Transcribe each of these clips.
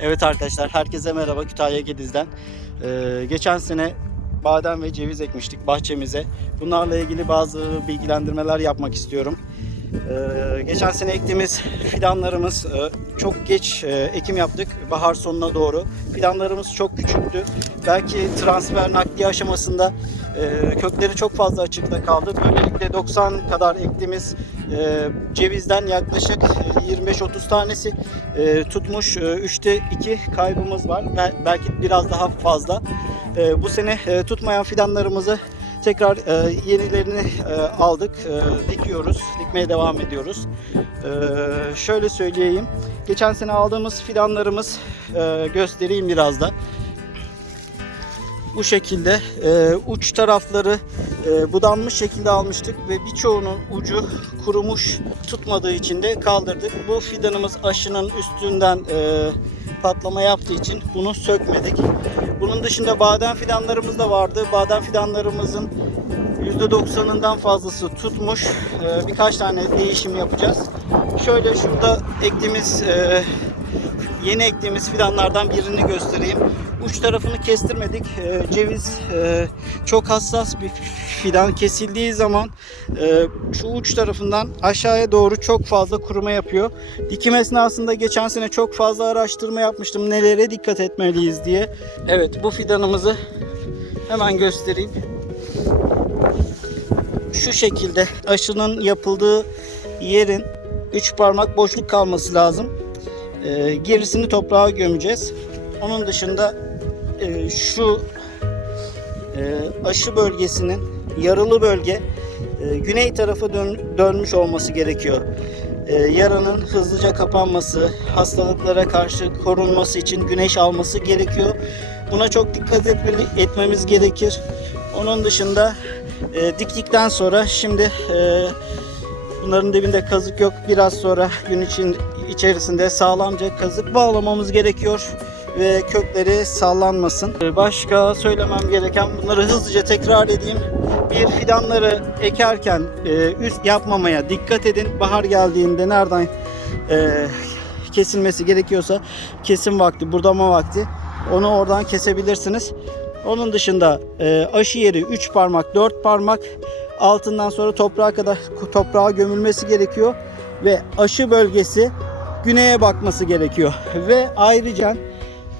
Evet arkadaşlar herkese merhaba Kütahya Gediz'den. Ee, geçen sene badem ve ceviz ekmiştik bahçemize. Bunlarla ilgili bazı bilgilendirmeler yapmak istiyorum. Ee, geçen sene ektiğimiz fidanlarımız e, çok geç e, ekim yaptık bahar sonuna doğru. Fidanlarımız çok küçüktü. Belki transfer nakliye aşamasında e, kökleri çok fazla açıkta kaldı. Böylelikle 90 kadar ektiğimiz cevizden yaklaşık e, 25-30 tanesi tutmuş. E, 3'te 2 kaybımız var. Bel- belki biraz daha fazla. Bu sene tutmayan fidanlarımızı tekrar e, yenilerini e, aldık. E, dikiyoruz. Dikmeye devam ediyoruz. E, şöyle söyleyeyim. Geçen sene aldığımız fidanlarımız e, göstereyim biraz da. Bu şekilde e, uç tarafları e, budanmış şekilde almıştık ve birçoğunun ucu kurumuş tutmadığı için de kaldırdık. Bu fidanımız aşının üstünden e, patlama yaptığı için bunu sökmedik. Bunun dışında badem fidanlarımız da vardı. Badem fidanlarımızın %90'ından fazlası tutmuş. E, birkaç tane değişim yapacağız. Şöyle şurada ektiğimiz e, yeni ektiğimiz fidanlardan birini göstereyim. Uç tarafını kestirmedik. Ee, ceviz e, çok hassas bir fidan. Kesildiği zaman e, şu uç tarafından aşağıya doğru çok fazla kuruma yapıyor. Dikim esnasında geçen sene çok fazla araştırma yapmıştım. Nelere dikkat etmeliyiz diye. Evet bu fidanımızı hemen göstereyim. Şu şekilde aşının yapıldığı yerin 3 parmak boşluk kalması lazım. Ee, gerisini toprağa gömeceğiz. Onun dışında e, şu e, aşı bölgesinin yarılı bölge e, güney tarafa dön- dönmüş olması gerekiyor. E, yaranın hızlıca kapanması, hastalıklara karşı korunması için güneş alması gerekiyor. Buna çok dikkat etmeli, etmemiz gerekir. Onun dışında e, diktikten sonra şimdi e, Bunların dibinde kazık yok. Biraz sonra gün için içerisinde sağlamca kazık bağlamamız gerekiyor ve kökleri sallanmasın. Ee, Başka söylemem gereken bunları hızlıca tekrar edeyim. Bir fidanları ekerken e, üst yapmamaya dikkat edin. Bahar geldiğinde nereden e, kesilmesi gerekiyorsa kesim vakti, budama vakti onu oradan kesebilirsiniz. Onun dışında e, aşı yeri 3 parmak, 4 parmak altından sonra toprağa kadar toprağa gömülmesi gerekiyor ve aşı bölgesi güneye bakması gerekiyor ve ayrıca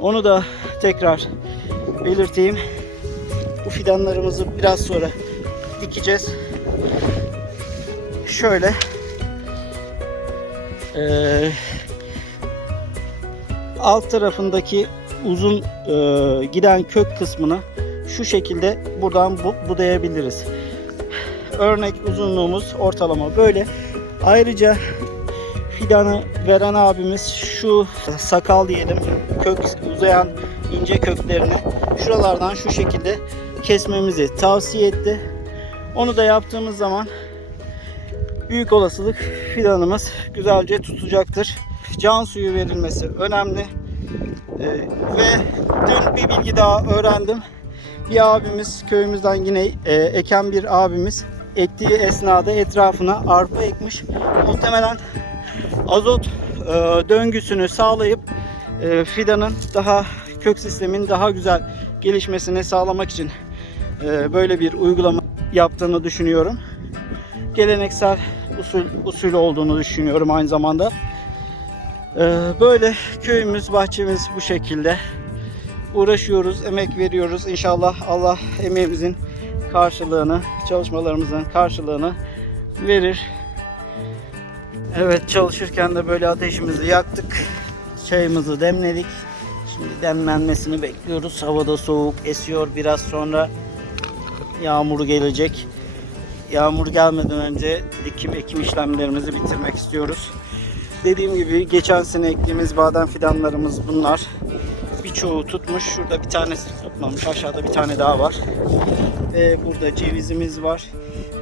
onu da tekrar belirteyim. Bu fidanlarımızı biraz sonra dikeceğiz. Şöyle eee, alt tarafındaki uzun eee, giden kök kısmını şu şekilde buradan bu, budayabiliriz. Örnek uzunluğumuz ortalama böyle. Ayrıca fidanı veren abimiz şu sakal diyelim kök uzayan ince köklerini şuralardan şu şekilde kesmemizi tavsiye etti. Onu da yaptığımız zaman büyük olasılık fidanımız güzelce tutacaktır. Can suyu verilmesi önemli. Ee, ve dün bir bilgi daha öğrendim. Bir abimiz köyümüzden yine e, eken bir abimiz ektiği esnada etrafına arpa ekmiş. Muhtemelen azot e, döngüsünü sağlayıp e, fidanın daha kök sistemin daha güzel gelişmesini sağlamak için e, böyle bir uygulama yaptığını düşünüyorum. Geleneksel usul usul olduğunu düşünüyorum aynı zamanda. E, böyle köyümüz, bahçemiz bu şekilde uğraşıyoruz, emek veriyoruz. İnşallah Allah emeğimizin karşılığını, çalışmalarımızın karşılığını verir. Evet çalışırken de böyle ateşimizi yaktık. Çayımızı demledik. Şimdi demlenmesini bekliyoruz. Havada soğuk esiyor. Biraz sonra yağmur gelecek. Yağmur gelmeden önce dikim ekim işlemlerimizi bitirmek istiyoruz. Dediğim gibi geçen sene ektiğimiz badem fidanlarımız bunlar. Birçoğu tutmuş. Şurada bir tanesi tutmamış. Aşağıda bir tane daha var. Ve burada cevizimiz var.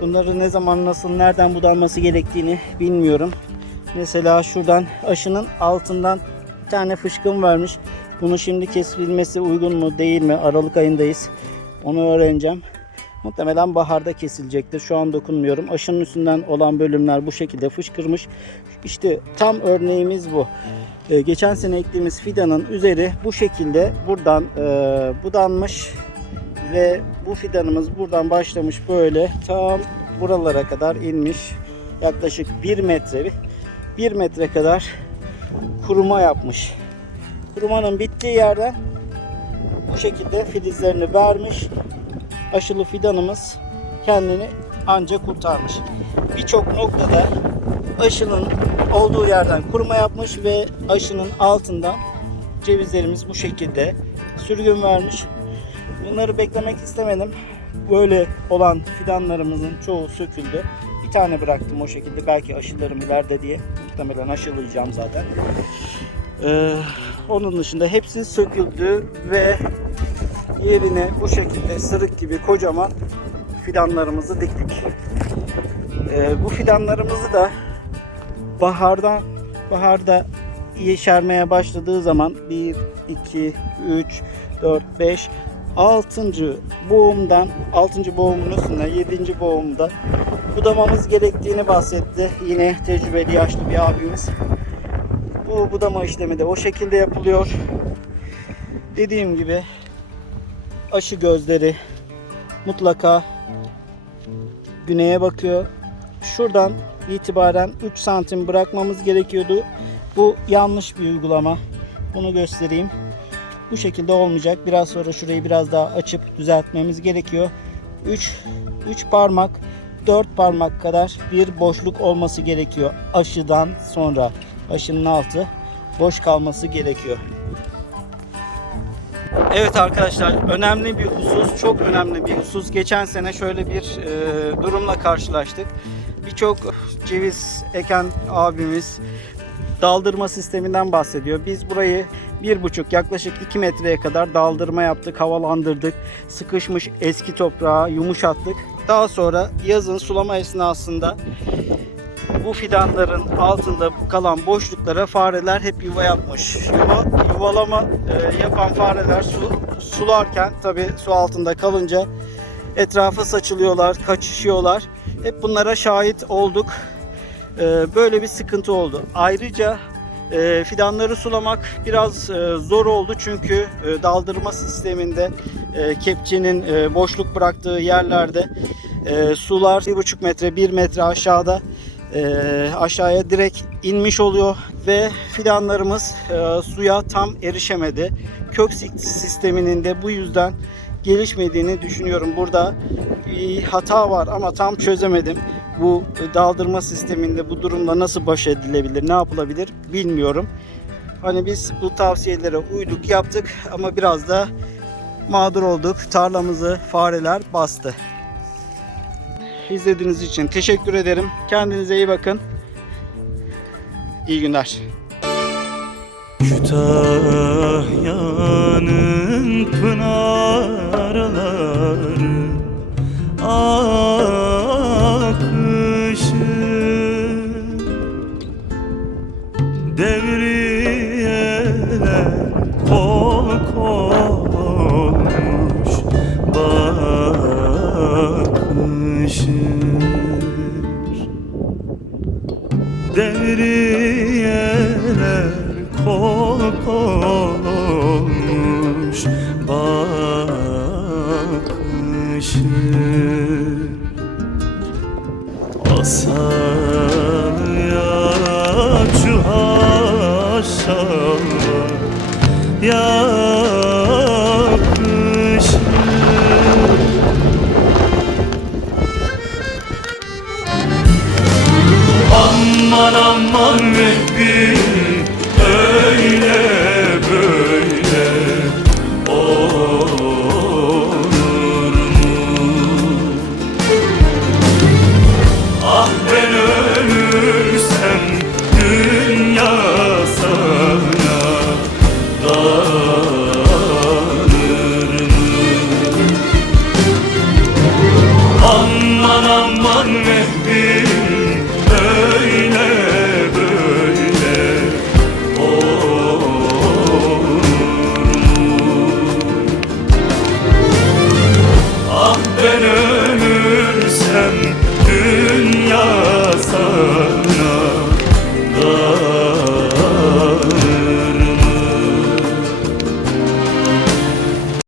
Bunları ne zaman nasıl nereden budanması gerektiğini bilmiyorum. Mesela şuradan aşının altından bir tane fışkım vermiş. Bunu şimdi kesilmesi uygun mu değil mi? Aralık ayındayız. Onu öğreneceğim. Muhtemelen baharda kesilecektir. Şu an dokunmuyorum. Aşının üstünden olan bölümler bu şekilde fışkırmış. İşte tam örneğimiz bu. Ee, geçen sene ektiğimiz fidanın üzeri bu şekilde buradan e, budanmış ve bu fidanımız buradan başlamış böyle tam buralara kadar inmiş. Yaklaşık 1 metre 1 metre kadar kuruma yapmış. Kurumanın bittiği yerden bu şekilde filizlerini vermiş. Aşılı fidanımız kendini ancak kurtarmış. Birçok noktada aşının olduğu yerden kuruma yapmış ve aşının altından cevizlerimiz bu şekilde sürgün vermiş. Bunları beklemek istemedim. Böyle olan fidanlarımızın çoğu söküldü. Bir tane bıraktım o şekilde. Belki aşılarım ileride diye. Muhtemelen aşılayacağım zaten. Ee, onun dışında hepsi söküldü ve yerine bu şekilde sırık gibi kocaman fidanlarımızı diktik. Ee, bu fidanlarımızı da bahardan baharda yeşermeye başladığı zaman 1 2 3 4 5 6. boğumdan 6. boğumun üstüne 7. boğumda budamamız gerektiğini bahsetti. Yine tecrübeli yaşlı bir abimiz. Bu budama işlemi de o şekilde yapılıyor. Dediğim gibi aşı gözleri mutlaka güneye bakıyor. Şuradan itibaren 3 santim bırakmamız gerekiyordu. Bu yanlış bir uygulama. Bunu göstereyim. Bu şekilde olmayacak. Biraz sonra şurayı biraz daha açıp düzeltmemiz gerekiyor. 3 3 parmak 4 parmak kadar bir boşluk olması gerekiyor. Aşıdan sonra aşının altı boş kalması gerekiyor. Evet arkadaşlar önemli bir husus, çok önemli bir husus. Geçen sene şöyle bir e, durumla karşılaştık. Birçok ceviz eken abimiz daldırma sisteminden bahsediyor. Biz burayı bir buçuk yaklaşık 2 metreye kadar daldırma yaptık, havalandırdık. Sıkışmış eski toprağı yumuşattık. Daha sonra yazın sulama esnasında bu fidanların altında kalan boşluklara fareler hep yuva yapmış. Yuva, yuvalama e, yapan fareler su, sularken tabi su altında kalınca etrafa saçılıyorlar, kaçışıyorlar. Hep bunlara şahit olduk. E, böyle bir sıkıntı oldu. Ayrıca e, fidanları sulamak biraz e, zor oldu çünkü e, daldırma sisteminde e, kepçenin boşluk bıraktığı yerlerde e, sular 1,5 metre 1 metre aşağıda aşağıya direkt inmiş oluyor ve fidanlarımız suya tam erişemedi. Kök sisteminin de bu yüzden gelişmediğini düşünüyorum. Burada bir hata var ama tam çözemedim. Bu daldırma sisteminde bu durumla nasıl baş edilebilir, ne yapılabilir bilmiyorum. Hani biz bu tavsiyelere uyduk, yaptık ama biraz da mağdur olduk. Tarlamızı fareler bastı. İzlediğiniz için teşekkür ederim. Kendinize iyi bakın. İyi günler. Kütahya'nın pınarları Aman aman Rabbim.